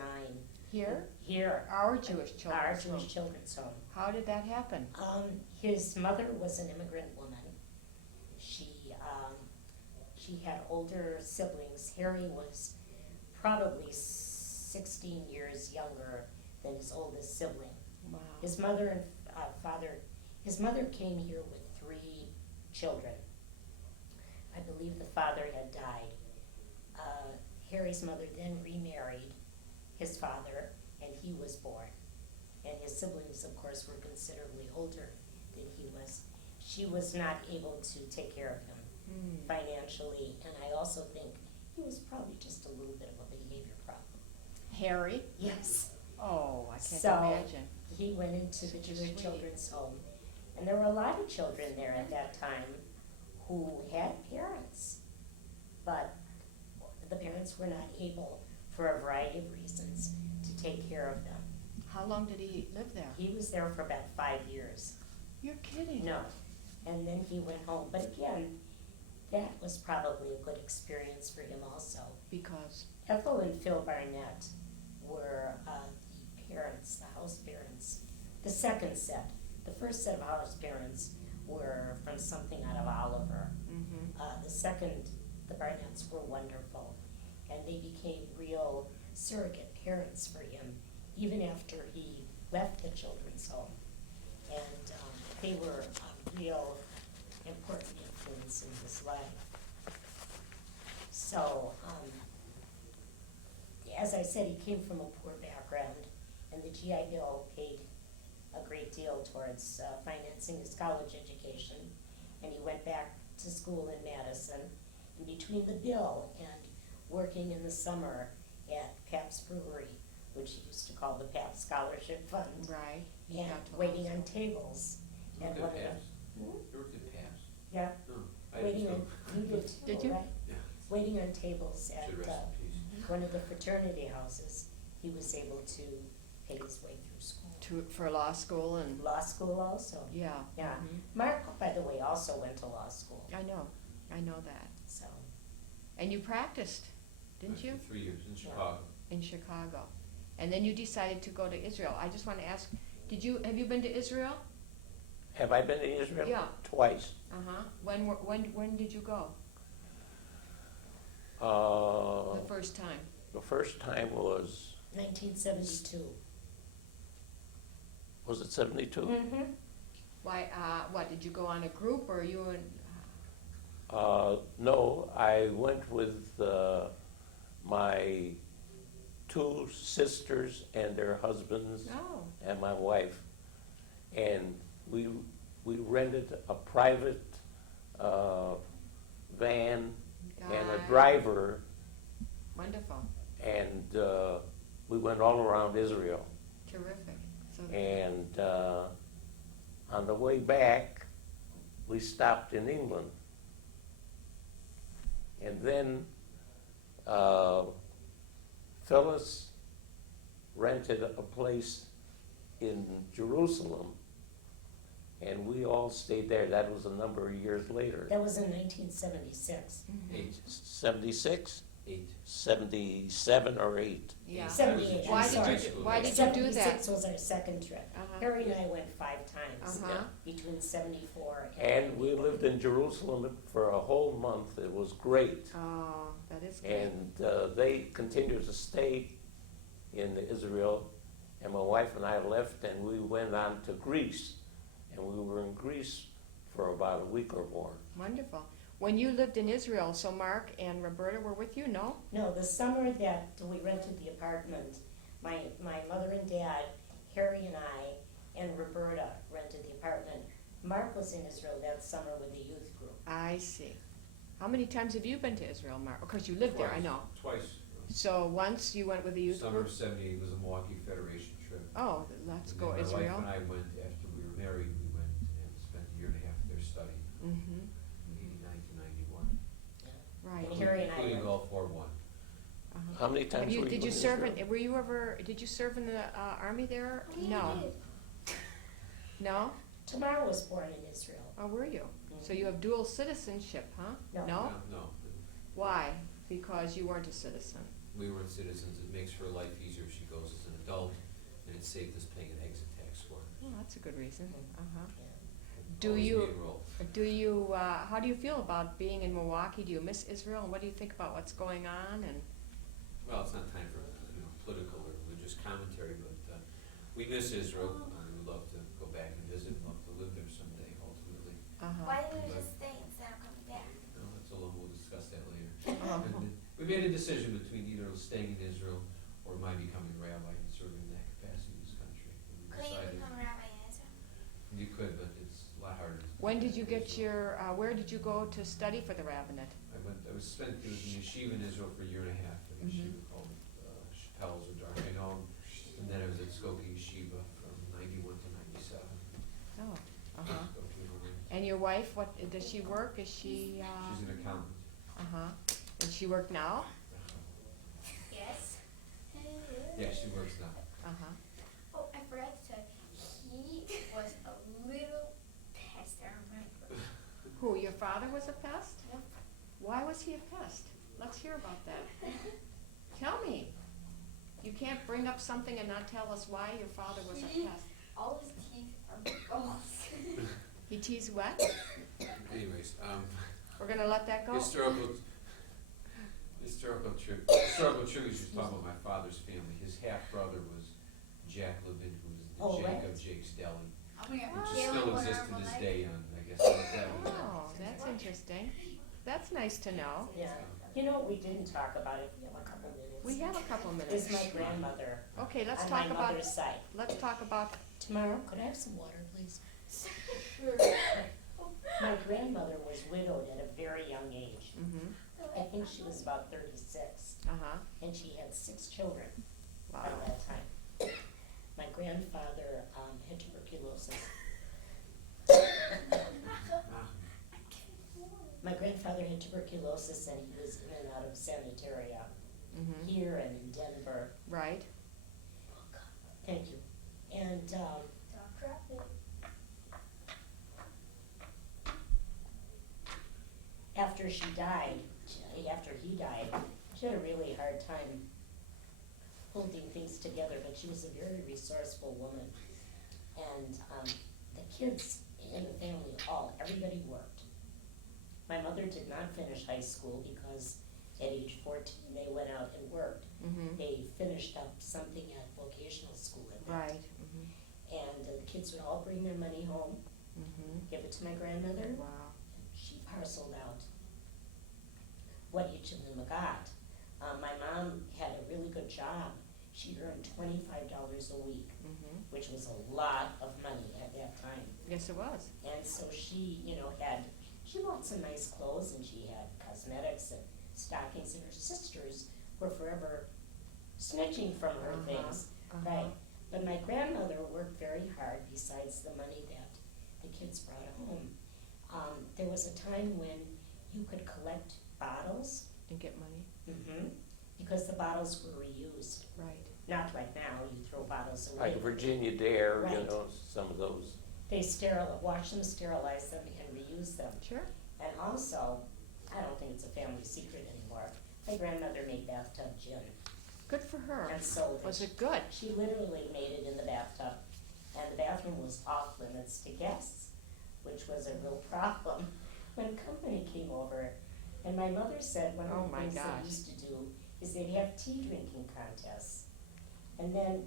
Here? Here, Our Jewish children. our Jewish Children's Home. How did that happen? His mother was an immigrant woman. She had older siblings. Harry was probably 16 years younger than his oldest sibling. Wow. His mother and his mother came here with 3 children. I believe the father had died. Harry's mother then remarried his father, and he was born. And his siblings, of course, were considerably older than he was. She was not able to take care of him financially, and I also think he was probably just a little bit of a behavior problem. Harry? Yes. Oh, I can't So- imagine. He went into the Jewish Sweet. Children's Home, and there were a lot of children there at that time who had parents, but the parents were not able, for a variety of reasons, to take care of them. How long did he live there? He was there for about 5 years. You're kidding. No, and then he went home. But again, that was probably a good experience for him also. Because. Ethel and Phil Barnett were the parents, the house parents. The second set. The first set of house parents were from something out of Oliver. Mm-hmm. The second, the Barnetts were wonderful. And they became real surrogate parents for him, even after he left the children's home. And they were a real important influence in his life. So, as I said, he came from a poor background, and the GI Bill paid a great deal towards financing his college education. And he went back to school in Madison. And between the bill and working in the summer at Pabst Brewery, which he used to call the Pabst Scholarship Fund, Right. You and got to waiting also- on tables. You And worked one at of the- Pabst? Hmm? You worked at Pabst? Yeah, No, I waiting did on, too. you did too, Did you? right? Yeah. Waiting on tables at Should rest in peace. one of the fraternity houses, he was able to pay his way through school. For law school and. Law school also, Yeah. yeah. Mhm. Mark, by the way, also went to law school, I know that. so. And you practiced, didn't Went you? for 3 years in Chicago. In Chicago. And then you decided to go to Israel. I just want to ask, have you been to Israel? Have I been to Israel? Yeah. Twice. Uh-huh. When did you go? The first time? The first time was 1972. it 72? Mm-hmm. Why, what, did you go on a group or you and, No, I went with my 2 sisters and their husbands oh, and my wife, and we rented a private van and a God. driver, Wonderful, and we went all around Israel. terrific. So, And on the way back, we stopped in England. And then Phyllis rented a place in Jerusalem, and we all stayed there. That was a number of years later. That was in 1976. mhm. 76, 8. 77 or 8. Yeah. 78, Why I'm did sorry. you do- why did you do that? 76 was our second trip. Uh-huh. Harry and I went 5 times Uh-huh. between 74 And we lived in Jerusalem for a whole month. It was great. Oh, that is great. And they continued to stay in Israel, and my wife and I left, and we went on to Greece, and we were in Greece for about a week or more. Wonderful. When you lived in Israel, so Mark and Roberta were with you, no? No, the summer that we rented the apartment, my mother and dad, Harry and I, and Roberta rented the apartment. Mark was in Israel that summer with the youth group. I see. How many times have you been to Israel, Mark? Of course, you lived there, I know. Twice. So once you went with the youth Summer group? of '78 was a Milwaukee Federation trip. Oh, let's And go then Israel. My wife and I went, after we were married, we went and spent a year and a half there studying, Mm-hmm, from '89 to '91. right. And Harry and I Including went. Gulf War I. Uh-huh. How many times were you Did you in serve Israel? in, were you ever, did you serve in the army there? We No. did. No? Tamar was born in Israel. Oh, were you? So you have dual citizenship, huh? No. No? No, Why? Because you weren't a citizen. we weren't citizens. It makes her life easier if she goes as an adult, and it saved us paying an exit tax for her. Well, that's a good reason. Uh-huh. Yeah. Do Always you- be enrolled. How do you feel about being in Milwaukee? Do you miss Israel? And what do you think about what's going on? And Well, it's not time for, political or religious commentary, but, we miss Israel. We'd love to go back and visit, and love to live there someday, ultimately. Why uh-huh. didn't we just stay instead of coming back? No, that's a little, we'll discuss that later. Oh. And we made a decision between either staying in Israel or my becoming a rabbi and serving in that capacity in this country. And we Couldn't you decided become a rabbi in Israel? you could, but it's a lot harder. to When do did you that in get Israel. your, where did you go to study for the rabbinate? I was in yeshiva in Israel for a year and a half, a Mhm. yeshiva called Chappelle's or Dar Hayom, and then I was at Skokie Yeshiva from '91 to '97. Oh, uh-huh. Skokie Yeshiva. And your wife, what, does she work? Is she, She's an accountant. uh-huh. Does she work now? Yes. Yeah, she works now. Uh-huh. Oh, I forgot to tell you, he was a little pest, I remember. Who, your father was a pest? Yep. Why was he a pest? Let's hear about that. Tell me. You can't bring up something and not tell us why your father was a pest. All his teeth are balls. He teased what? Anyways, We're gonna let that go? historical trivia, she was talking about my father's family. His half-brother was Jack Levin, who was the Oh, Jake right. of Jake's Deli, Oh my God. which Galen still went exists over to this my- day on, I guess, that Oh, that's interesting. That's nice to know. Yeah. You know what we didn't talk about, if we have a couple minutes? We have a couple minutes. Is my grandmother Okay, let's on talk my about, mother's side. let's talk about, Tomorrow, could I have some water, please? Sure. My grandmother was widowed at a very young age. mm-hmm, I think she was about 36, uh-huh, and she had 6 children wow. by that time. My grandfather had tuberculosis. My grandfather had tuberculosis, and he was in and out of sanitaria Mm-hmm, here and in Denver. right, Thank you. And Don't drop it. after he died, she had a really hard time holding things together, but she was a very resourceful woman. And the kids in the family, everybody worked. My mother did not finish high school because at age 14 they went out and worked. mm-hmm, They finished up something at vocational school at that right, time. mm-hmm, And the kids would all bring their money home, mm-hmm, give it to my grandmother. wow, She parceled out what each of them got. My mom had a really good job. She earned $25 a week, mm-hmm, which was a lot of money at that time. yes, it was, And so she, she bought some nice clothes, and she had cosmetics and stockings, and her sisters were forever snitching from her Uh-huh, things. uh-huh. Right. But my grandmother worked very hard besides the money that the kids brought home. There was a time when you could collect bottles, and get money, because the bottles were reused. right, Not like now, you throw bottles away. Like Virginia Dare, you Right. know, some of those. They wash them, sterilize them, and reuse them. sure, And also, I don't think it's a family secret anymore, my grandmother made bathtub gin good for her. and sold Was it. it good? She literally made it in the bathtub, and the bathroom was off limits to guests, which was a real problem when company came over. And my mother said one Oh of the my things they gosh. used to do is they'd have tea drinking contests. And then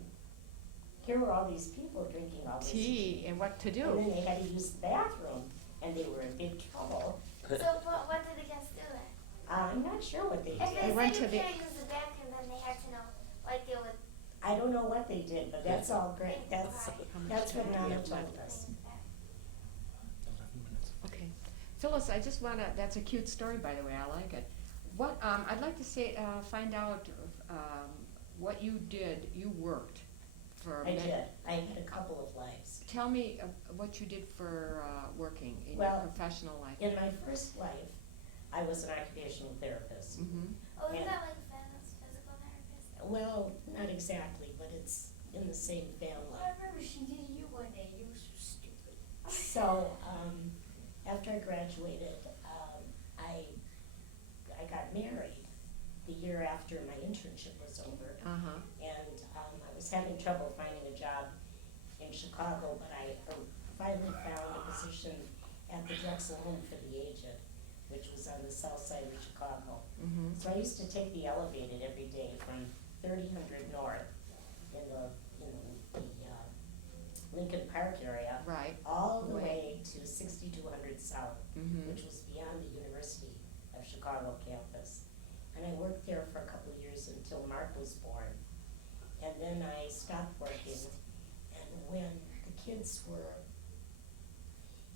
here were all these people drinking all this Tea, and what to And do? then they had to use the bathroom, and they were in big trouble So what did the kids do then? I'm not sure what they If did. they They went said to you the- can't use the bathroom, then they had to know, like they would. I don't know what they did, but that's all great. That's what Nana told us. Okay. Phyllis, I just wanna, that's a cute story, by the way, I like it. What, I'd like to say, find out, what you did, you worked for. I did. I had a couple of lives. Tell me what you did for, working in your Well, professional life. In my first life, I was an occupational therapist. Mm-hmm. Oh, isn't And- that like physical therapist? Well, not exactly, but it's in the same family. I remember she did you one day. You were so stupid. So, after I graduated, I got married the year after my internship was over. Uh-huh. And I was having trouble finding a job in Chicago, but I finally found a position at the Drexel Home for the Aged, which was on the south side of Chicago. Mm-hmm. So I used to take the elevated every day from 3000 North in the Lincoln Park area, Right. all the Right. way to 6200 South, Mm-hmm. which was beyond the University of Chicago campus. And I worked there for a couple of years until Mark was born. And then I stopped working, and when the kids were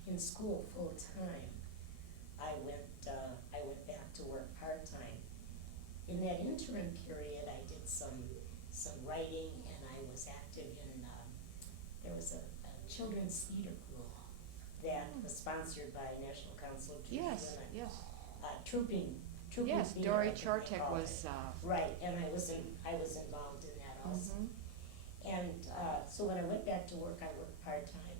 in school full-time, I went back to work part-time. In that interim period, I did some writing, and I was active in, there was a children's theater group that was sponsored by National Council of Children. Yes, yes. Trooping Yes, theater, Dory I think they Chortek called was, it. Right, and I was involved in that also. mhm. And so when I went back to work, I worked part-time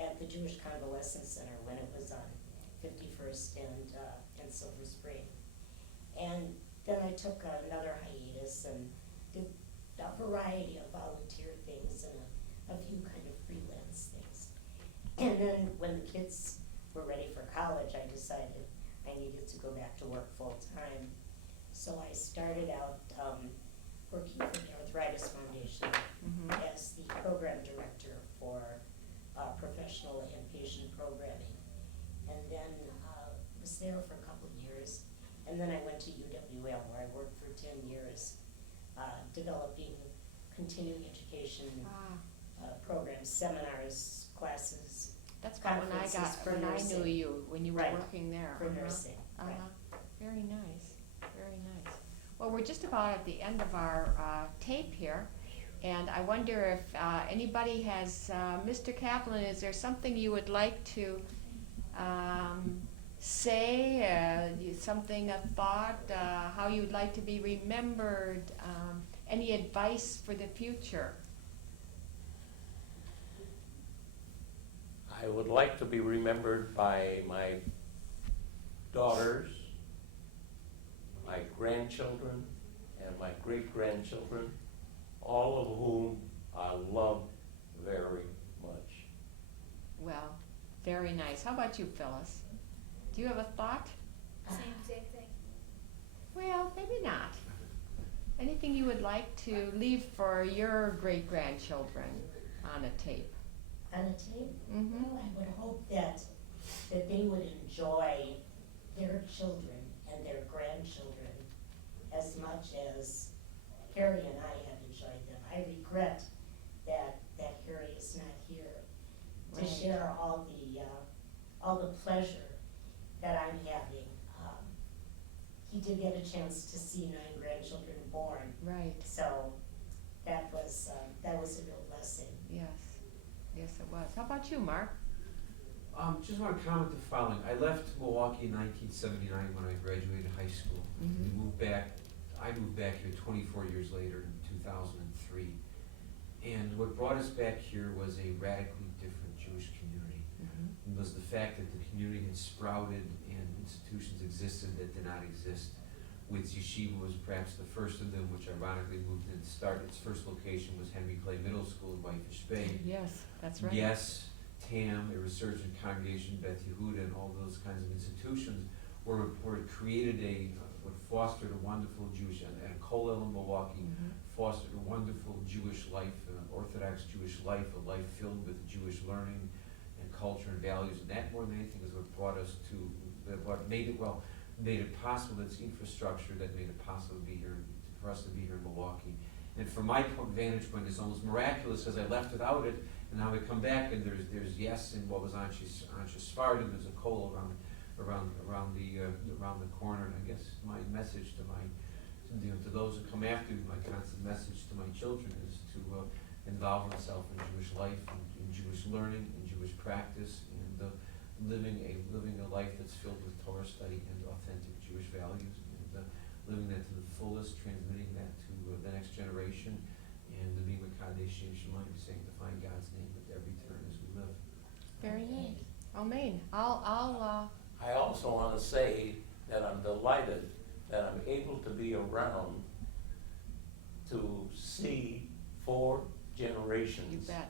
at the Jewish Convalescent Center when it was on 51st and Silver Spring. And then I took another hiatus and did a variety of volunteer things and a few kind of freelance things. And then when the kids were ready for college, I decided I needed to go back to work full-time. So I started out working for the Arthritis Foundation Mhm. as the program director for professional and patient programming. And then was there for a couple of years. And then I went to UWM, where I worked for 10 years, developing continuing education Ah, programs, seminars, classes that's about when I Conferences for when I knew nursing. you, when you were Right, working there. for Uh-huh. nursing. Right. Uh-huh. Very nice, very nice. Well, we're just about at the end of our tape here, and I wonder if anybody has, Mr. Kaplan, is there something you would like to say, something, a thought, how you'd like to be remembered, any advice for the future? I would like to be remembered by my daughters, my grandchildren, and my great-grandchildren, all of whom I love very much. Well, very nice. How about you, Phyllis? Do you have a thought? Same thing. Well, maybe not. Anything you would like to leave for your great-grandchildren on a tape? On a tape? Mm-hmm. Well, I would hope that they would enjoy their children and their grandchildren as much as Harry and I have enjoyed them. I regret that Harry is not here to Right. share all the pleasure that I'm having. He did get a chance to see 9 grandchildren born, Right, so that was a real blessing. yes. Yes, it was. How about you, Mark? Just want to comment the following. I left Milwaukee in 1979 when I graduated high school. Mhm. I moved back here 24 years later in 2003. And what brought us back here was a radically different Jewish community. Mm-hmm. It was the fact that the community had sprouted and institutions existed that did not exist. With yeshiva was perhaps the first of them, which ironically moved in start. Its first location was Henry Clay Middle School in Whitefish Bay. Yes, that's right. Yes, TAM, a resurgent congregation, Beth Yehuda, and all those kinds of institutions were created what fostered a wonderful Jewish, and a kollel in Milwaukee Mhm. fostered a wonderful Jewish life, Orthodox Jewish life, a life filled with Jewish learning and culture and values. And that more than anything is what brought us to what made it, well, made it possible, it's infrastructure that made it possible to be here, for us to be here in Milwaukee. And from my vantage point, it's almost miraculous, because I left without it, and now I come back, and there's yes, and what was Anshe Svarden, there's a coal around the corner, and I guess my message to to those who come after me, my constant message to my children is to involve themselves in Jewish life, in Jewish learning, in Jewish practice, and living a life that's filled with Torah study and authentic Jewish values, and living that to the fullest, transmitting that to the next generation, and being with Kadesh Shem Shemayim, sanctifying God's name with every turn as we live. Very nice. Amen. I'll I also want to say that I'm delighted that I'm able to be around to see 4 generations. You bet.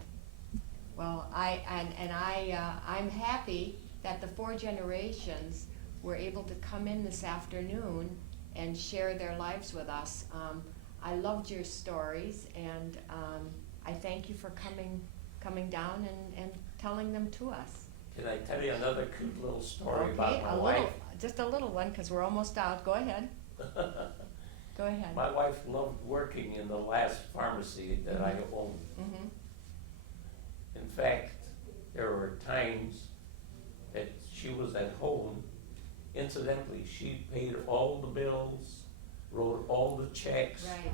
Well, I'm happy that the 4 generations were able to come in this afternoon and share their lives with us. I loved your stories, and I thank you for coming down and telling them to us. Can I tell you another cute little story about my wife? Just a little one, because we're almost out. Go ahead. Go ahead. My wife loved working in the last pharmacy that I owned. Mm-hmm. In fact, there were times that she was at home. Incidentally, she paid all the bills, wrote all the checks, Right.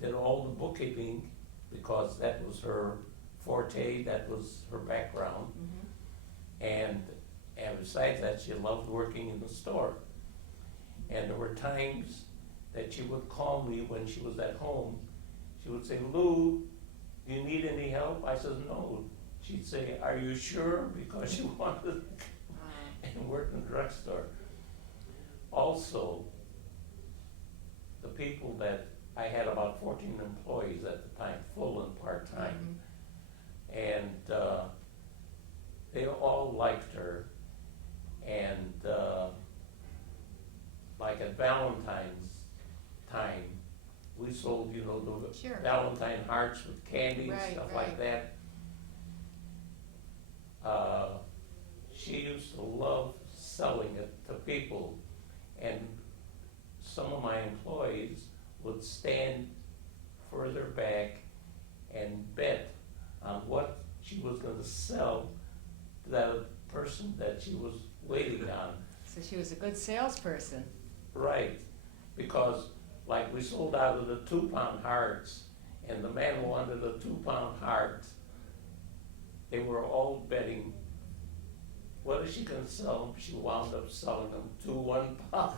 did all the bookkeeping, because that was her forte, that was her background. Mm-hmm. And besides that, she loved working in the store. And there were times that she would call me when she was at home. She would say, "Lou, do you need any help?" I said, "No." She'd say, "Are you sure?" Because she wanted to and work in the drugstore. Also, the people that I had about 14 employees at the time, full and part-time. Mm-hmm. And they all liked her. And like at Valentine's time, we sold, the Sure. Valentine hearts with candy and Right, stuff right. like that. She used to love selling it to people, and some of my employees would stand further back and bet on what she was going to sell to that person that she was waiting on. So she was a good salesperson. Right, because like we sold out of the 2-pound hearts, and the man who wanted a 2-pound heart, they were all betting, what is she gonna sell them? She wound up selling them to 1 pound.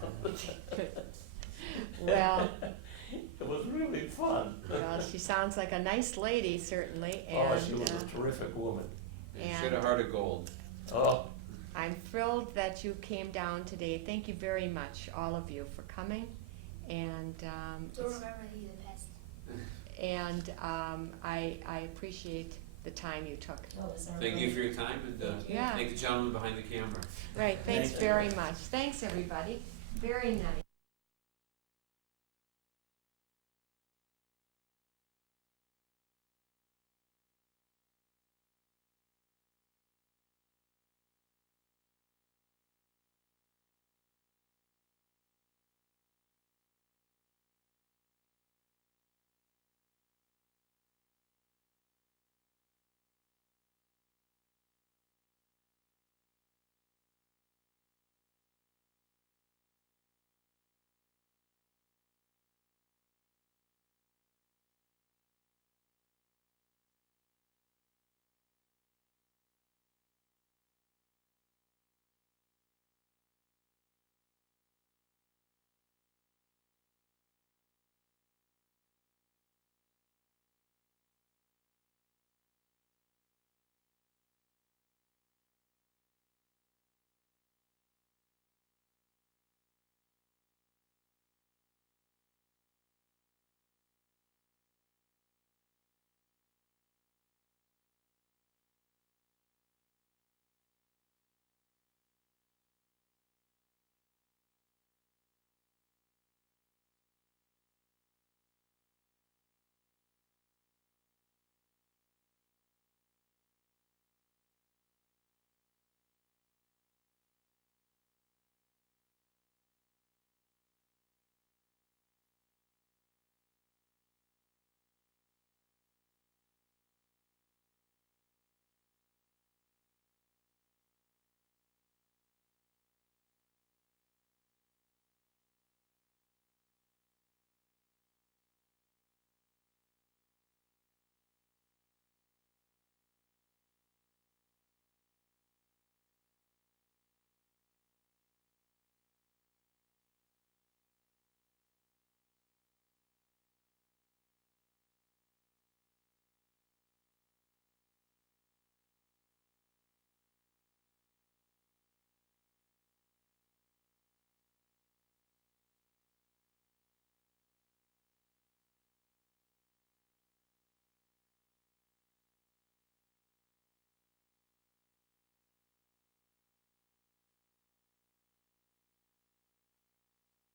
Well, It was really fun. well, she sounds like a nice lady, certainly, Oh, and she was a terrific woman. She had a heart of gold. Oh, I'm thrilled that you came down today. Thank you very much, all of you, for coming, and Don't remember that he's a pest. I appreciate the time you took. Thank you for your time, and Yeah. thank the gentleman behind the camera. Right, thanks Thank you. very much. Thanks, everybody. Very nice.